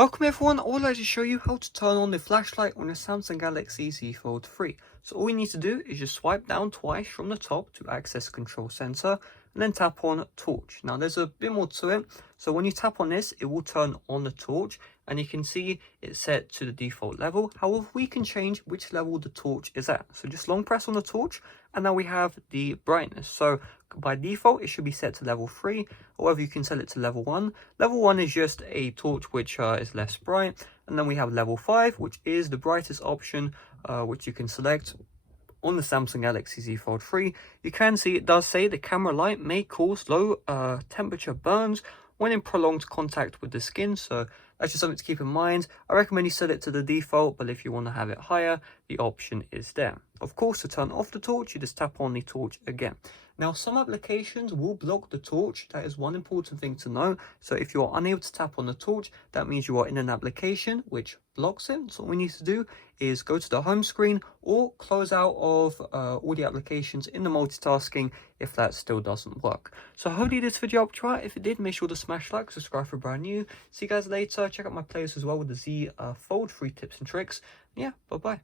Welcome everyone, I would like to show you how to turn on the flashlight on your Samsung Galaxy Z Fold 3. So all you need to do is just swipe down twice from the top to access control center and then tap on torch. Now there's a bit more to it, so when you tap on this it will turn on the torch and you can see it's set to the default level. However, we can change which level the torch is at. So just long press on the torch and now we have the brightness. So by default it should be set to level 3. However, you can set it to level 1. Level 1 is just a torch which is less bright, and then we have level 5, which is the brightest option, which you can select on the Samsung Galaxy Z Fold 3. You can see it does say the camera light may cause low temperature burns when in prolonged contact with the skin, so that's just something to keep in mind. I recommend you set it to the default, but if you want to have it higher, the option is there. Of course, to turn off the torch, you just tap on the torch again. Now, some applications will block the torch. That is one important thing to know. So if you are unable to tap on the torch, that means you are in an application which blocks it. So what we need to do is go to the home screen or close out of all the applications in the multitasking if that still doesn't work. So hopefully this video helped you out. If it did, make sure to smash like, subscribe for brand new. See you guys later. Check out my playlist as well with the Z Fold 3 tips and tricks. Yeah, bye bye.